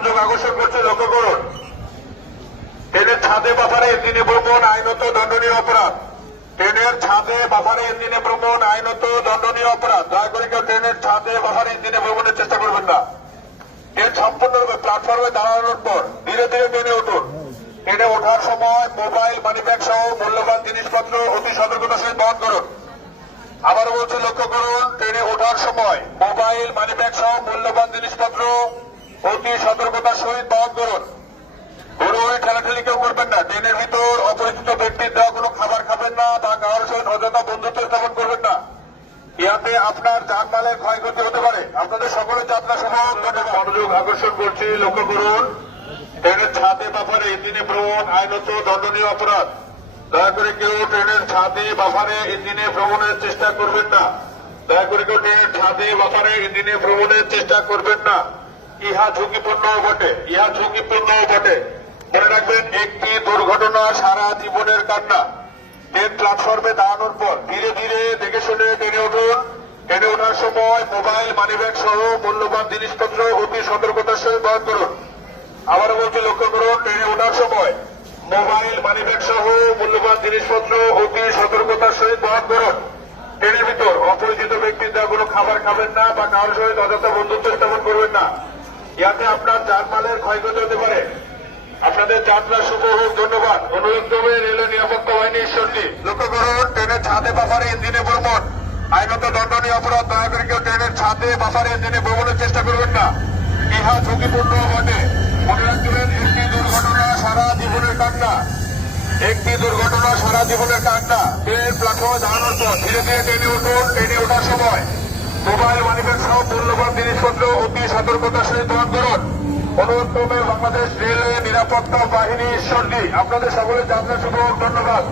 মনোযোগ আকর্ষণ করছে, লক্ষ্য করুন। ট্রেনের ছাদে বাফারে ইঞ্জিনে ভ্রমণ, আইনত দণ্ডনীয় অপরাধ। ট্রেনের ছাদে বাফারে ইঞ্জিনে ভ্রমণ, আইনত দণ্ডনীয় অপরাধ। দয়া করে কেউ ট্রেনের ছাদে বাফারে ইঞ্জিনে ভ্রমণের চেষ্টা করবেন না। ট্রেন সম্পূর্ণরূপে প্ল্যাটফর্মে দাঁড়ানোর পর ধীরে ধীরে ট্রেনে উঠুন। ট্রেনে ওঠার সময় মোবাইল মানিব্যাগ সহ মূল্যবান জিনিসপত্র অতি সতর্কতার সহিত বহন করুন। আবারও বলছি, লক্ষ্য করুন, ট্রেনে ওঠার সময় মোবাইল মানিব্যাগ সহ মূল্যবান জিনিসপত্র অতি সতর্কতার সহিত বহন করুন হুড়োহুড়ি ঠেলাঠেলি কেউ করবেন না ট্রেনের ভিতর অপরিচিত ব্যক্তির দেওয়া কোনো খাবার খাবেন না অযথা বন্ধুত্ব স্থাপন করবেন না। ইয়াতে আপনার যানমালের ক্ষয়ক্ষতি হতে পারে। আপনাদের সকলের যাত্রা সময় মনোযোগ আকর্ষণ করছি, লক্ষ্য করুন। ট্রেনের ছাদে বাফারে ইঞ্জিনে ভ্রমণ আইনত দণ্ডনীয় অপরাধ। দয়া করে কেউ ট্রেনের ছাদে বাফারে ইঞ্জিনে ভ্রমণের চেষ্টা করবেন না। দয়া করে কেউ ট্রেনের ছাদে বাফারে ইঞ্জিনে ভ্রমণের চেষ্টা করবেন না। ইহা ঝুঁকিপূর্ণ বটে, ইহা ঝুঁকিপূর্ণ বটে। মনে রাখবেন, একটি দুর্ঘটনা সারা জীবনের কান্না। প্ল্যাটফর্মে দাঁড়ানোর পর ধীরে ধীরে দেখে শুনে ট্রেনে উঠুন। ট্রেনে ওঠার সময় মোবাইল মানিব্যাগ সহ মূল্যবান জিনিসপত্র অতি সতর্কতার সহিত বহন করুন। আবারও বলছি, লক্ষ্য করুন ট্রেনে ওঠার সময় মোবাইল মানিব্যাগ সহ মূল্যবান জিনিসপত্র অতি সতর্কতার সহিত বহন করুন। ট্রেনের ভিতর অপরিচিত ব্যক্তির দেওয়া কোনো খাবার খাবেন না বা কারোর সহিত অযথা বন্ধুত্ব স্থাপন করবেন না। ইয়াতে আপনার যানমালের ক্ষয়ক্ষতি হতে পারে। আপনাদের যাত্রা শুভ হোক, ধন্যবাদ। অনুরোধ করবে রেল নিরাপত্তা বাহিনী ঈশ্বরটি লক্ষ্য করুন ট্রেনের ছাদে বাফারে ইঞ্জিনে ভ্রমণ আইনত দণ্ডনীয় অপরাধ দয়া করে ছাদে বাফারে ইঞ্জিনে ভ্রমণের চেষ্টা করবেন না। ইহা ঝুঁকিপূর্ণ বটে। মনে রাখবেন, একটি দুর্ঘটনা সারা জীবনের কান্না। একটি দুর্ঘটনা সারা জীবনের কান্না। ট্রেন প্ল্যাটফর্মে দাঁড়ানোর পর ধীরে ধীরে ট্রেনে উঠুন ট্রেনে ওঠার সময়। মোবাইল মানিব্যাগ সহ মূল্যবান জিনিসপত্র অতি সতর্কতার সহিত বহন করুন। অনুরোধ বাংলাদেশ রেলওয়ে নিরাপত্তা বাহিনী ঈশ্বরজি আপনাদের সকলের যাত্রা শুভ ধন্যবাদ।